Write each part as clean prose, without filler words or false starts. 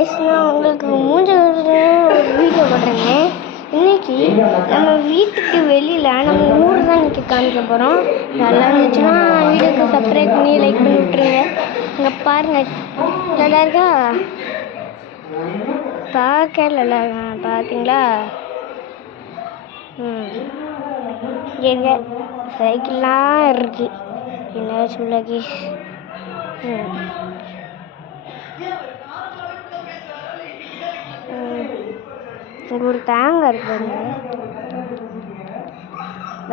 நான் உங்களுக்கு மூஞ்ச ஒரு வீடியோ போடுறேங்க. இன்னைக்கு நம்ம வீட்டுக்கு வெளியில் நம்ம ஊர் தான் இன்றைக்கி காமிக்க போகிறோம். நல்லா இருந்துச்சுன்னா வீடியோக்கு சப்ஸ்கிரைப் பண்ணி லைக் பண்ணி விட்ருங்க. இங்கே பாருங்கள், நல்லா இருக்கா? பார்க்க நல்லா பார்த்தீங்களா? எங்க சைக்கிள்லாம் இருக்கு. என்ன சொல்லி இங்கே ஒரு தேங்காய் இருக்குங்க.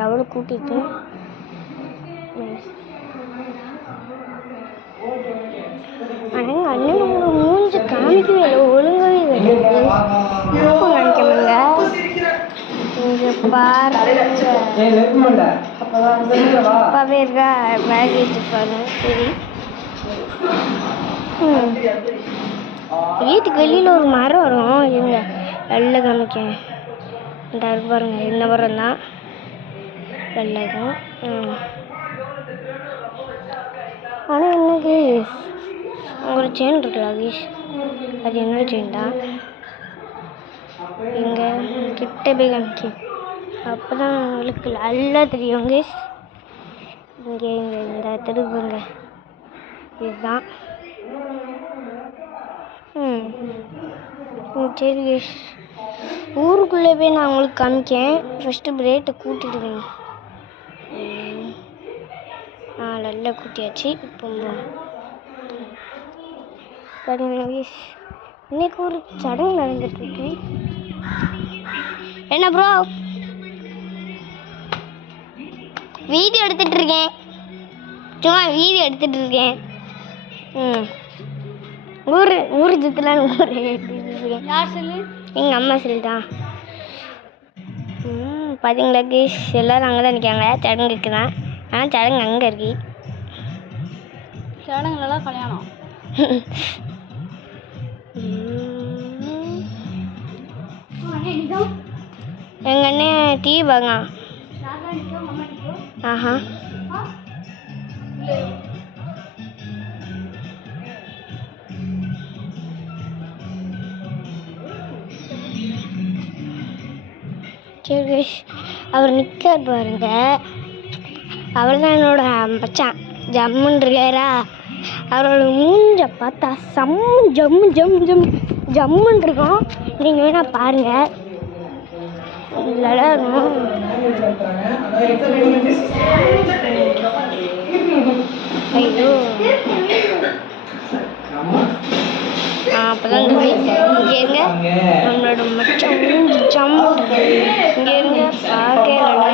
அவ்வளோ கூட்டிட்டு ஆனால் எங்கள் அண்ணன் மூஞ்சி காமிக்கவே இல்லை, ஒழுங்காகவே நினைக்கணுங்க. இங்கே பாருங்கவே இருக்கா, பேக் வச்சுருப்பாங்க. சரி, வீட்டுக்கு வெளியில் ஒரு மரம் வரும். இவங்க வெள்ளை காமிக்க இந்த பாருங்க, இந்த மரம் தான் வெள்ளைக்கும். ஆனால் இன்னைக்கு ஒரு செயின் இருக்குல்ல கீஷ், அது என்னோட செயின் தான். இங்கே கிட்ட போய் காமிக்க, அப்போ தான் உங்களுக்கு நல்லா தெரியும் கீஷ். இங்கே இந்த திருப்புங்க, இதுதான். சரி கீஷ், ஊருக்குள்ளே போய் நான் உங்களுக்கு காமிக்கேன். ஃபஸ்ட்டு ரேட்டை கூட்டிடுவேன். நல்லா கூட்டியாச்சு. இப்போ பாருங்க கீஷ், இன்னைக்கு ஒரு சடங்கு நடந்துட்டுருக்கு. என்ன ப்ரோ? வீடியோ எடுத்துட்ருக்கேன், சும்மா வீடியோ எடுத்துட்ருக்கேன். ஊர் சுற்றுலான்னு ஊர் எடுத்துட்ருக்கேன். யார் சொல்லு? எங்கள் அம்மா சொல்லிதான். பார்த்தீங்களா கீஷ், எல்லோரும் அங்கே தான் நிற்காங்க. சடங்குக்கு தான். ஆனால் சடங்கு அங்கே இருக்கு. சடங்குலாம் கல்யாணம். எங்கள் அண்ணன் டிவி பாங்க. ஆஹா, சரி கீஷ், அவர் நிற்கார் பாருங்க. அவர் தான் என்னோட மச்சான், ஜம்முன்னு இருக்காரா. அவரோட மூஞ்ச பார்த்தா ஜம்முன்னு இருக்கும். நீங்கள் வேணா பாருங்க, நல்லா இருக்கும். ஐயோ, அப்போதான் இங்கே இருங்க, நம்மளோட மச்சம் ஜம்மு. இங்கே இருங்க, பார்க்க நல்லா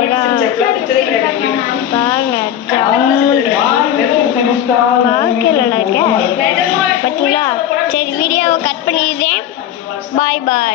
பாருங்க, ஜம்முன்னு பார்க்க நல்லா இருக்க பார்த்தீங்களா? சரி, வீடியோவை கட் பண்ணிடுறேன். பாய் பாய்.